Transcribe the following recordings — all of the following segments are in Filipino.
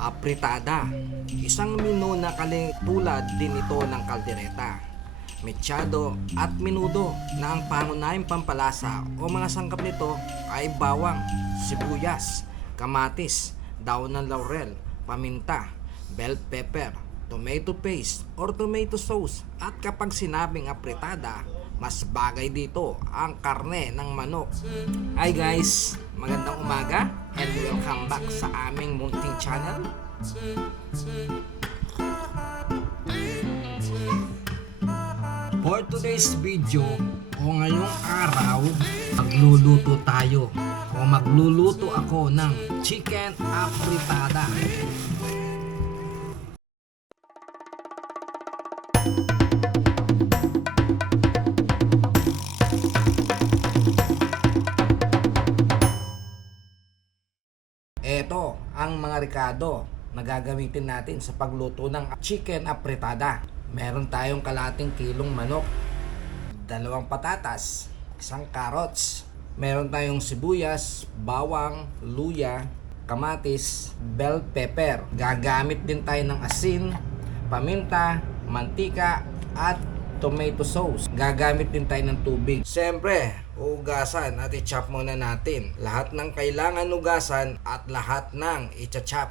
Apritada, isang menu na tulad din ito ng kaldereta, mechado at menudo na ang pangunahing pampalasa o mga sangkap nito ay bawang, sibuyas, kamatis, daon ng laurel, paminta, bell pepper, tomato paste or tomato sauce. At kapag sinabing apritada, mas bagay dito ang karne ng manok. Hi guys, magandang umaga and welcome back sa aming munting channel. For today's video o ngayong araw, magluluto tayo o magluluto ako ng chicken apritada. Ito ang mga rekado na gagamitin natin sa pagluto ng chicken apritada. Meron tayong kalating kilong manok, 2 patatas, 1 carrots, meron tayong sibuyas, bawang, luya, kamatis, bell pepper. Gagamit din tayo ng asin, paminta, mantika at tomato sauce. Gagamit din tayo ng tubig. Siyempre, ugasan at i-chop muna natin lahat ng kailangan ugasan at lahat ng i-chop.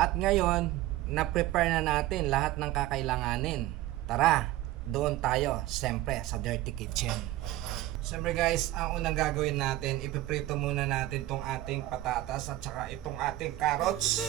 At ngayon, na-prepare na natin lahat ng kakailanganin. Tara, doon tayo, siyempre, sa Dirty Kitchen. Siyempre guys, ang unang gagawin natin, ipiprito muna natin itong ating patatas at saka itong ating carrots.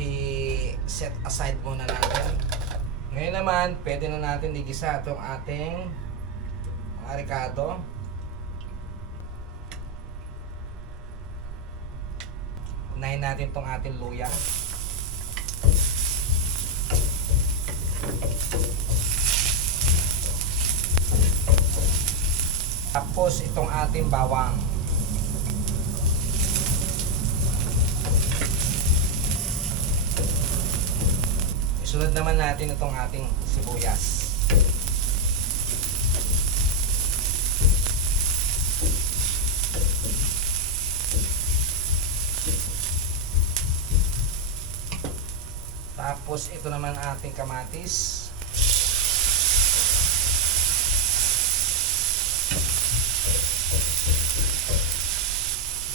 I-set aside muna natin. Ngayon naman, pwede na natin igisa itong ating rekado. Unahin natin itong ating luya. Tapos itong ating bawang. Sunod naman natin itong ating sibuyas. Tapos ito naman ating kamatis.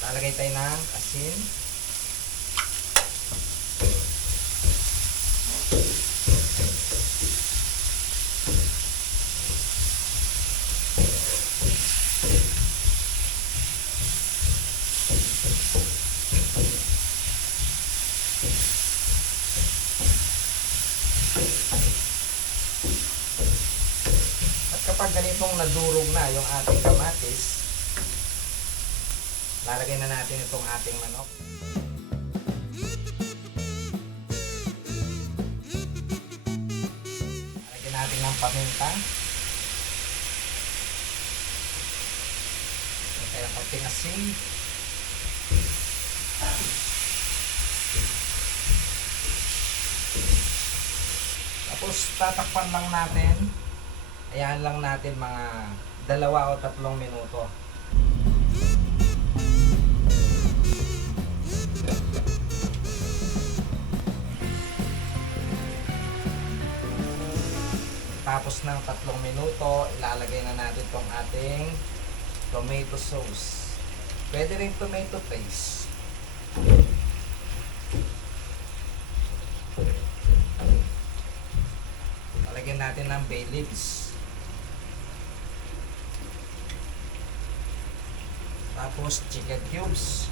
Lalagay tayo ng asin. Kapag ganitong nadurog na yung ating kamatis, lalagay na natin itong ating manok. Lalagyan natin ng paminta. Kaya konting asin. Tapos tatakpan lang natin. Ayan lang natin mga 2 o 3 minuto. Pagkatapos ng 3 minuto, ilalagay na natin tong ating tomato sauce. Pwede rin tomato paste. Lalagyan natin ng bay leaves. Tapos chicken cubes.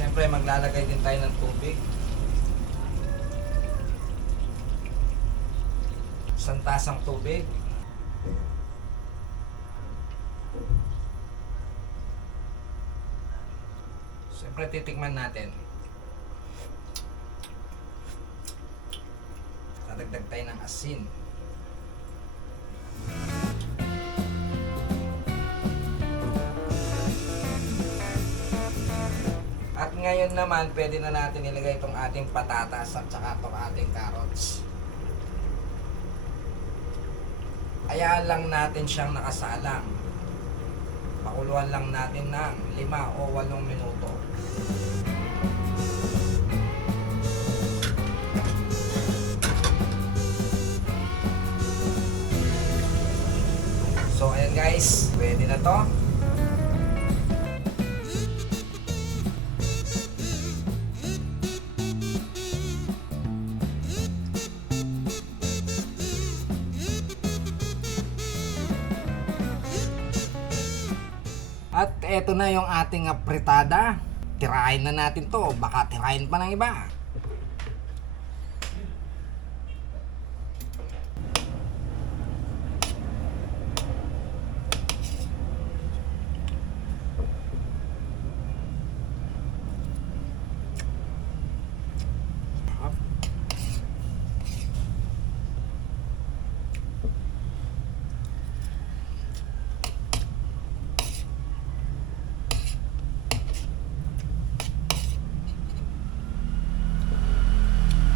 Siyempre maglalagay din tayo ng tubig. 1 tasang tubig. Siyempre titikman natin. Dadagdag tayo ng asin. At ngayon naman, pwede na natin ilagay itong ating patatas at saka itong ating carrots. Hayaan lang natin siyang nakasalang. Pakuluan lang natin ng 5 o 8 minuto. So ayan guys, pwede na to. At eto na yung ating apritada. Tirahin na natin to. Baka tirahin pa ng iba.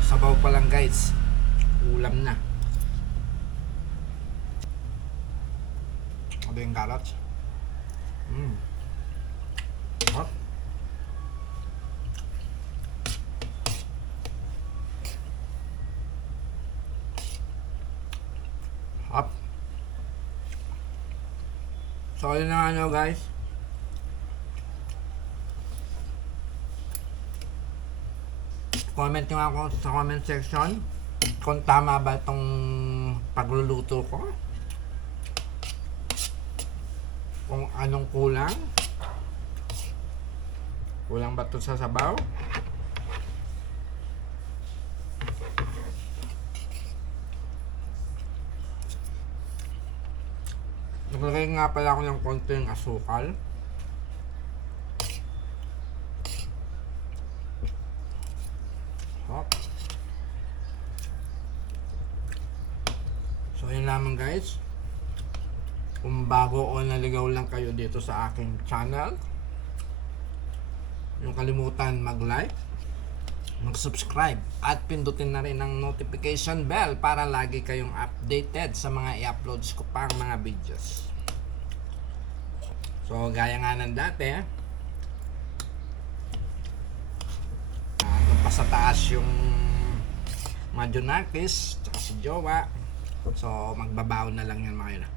Sabaw pa lang guys, ulam na. Ano yung carrots? Hot. Hot. So yun na nga guys. Comment nyo ako sa comment section kung tama ba itong pagluluto ko, kung anong kulang ba ito sa sabaw. Naglagay nga pala ako ng konting asukal. So yun lamang guys. Kung bago o naligaw lang kayo dito sa aking channel, yung kalimutan mag-like, mag-subscribe at pindutin na rin ang notification bell para lagi kayong updated sa mga i-uploads ko pang mga videos. So gaya nga ng dati, pa sa taas yung mga Junakis tsaka si Jowa. So magbabaw na lang yan mga yun.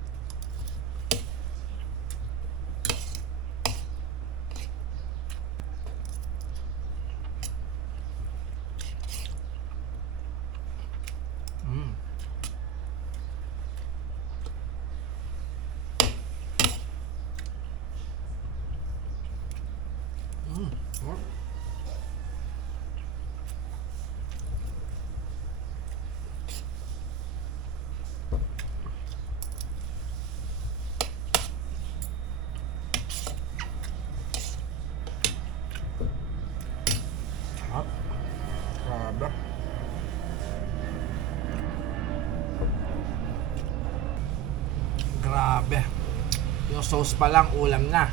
Grabe. Grabe. Yung sauce pa lang ulam na.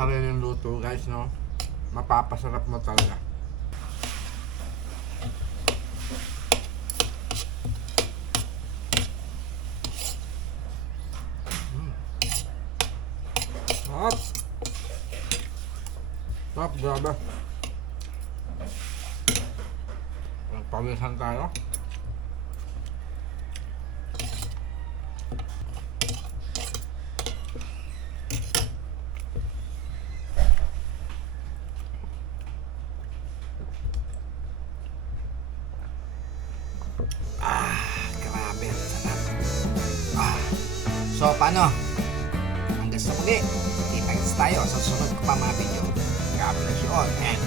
sariling luto guys, no? Mapapasarap mo talaga. Sarap! Sarap, grabe. Nagpawisan tayo. Grabe, sarap. So, paano? Hanggang sa muli. Kita-kits tayo sa susunod ko pa mga video. God bless you all and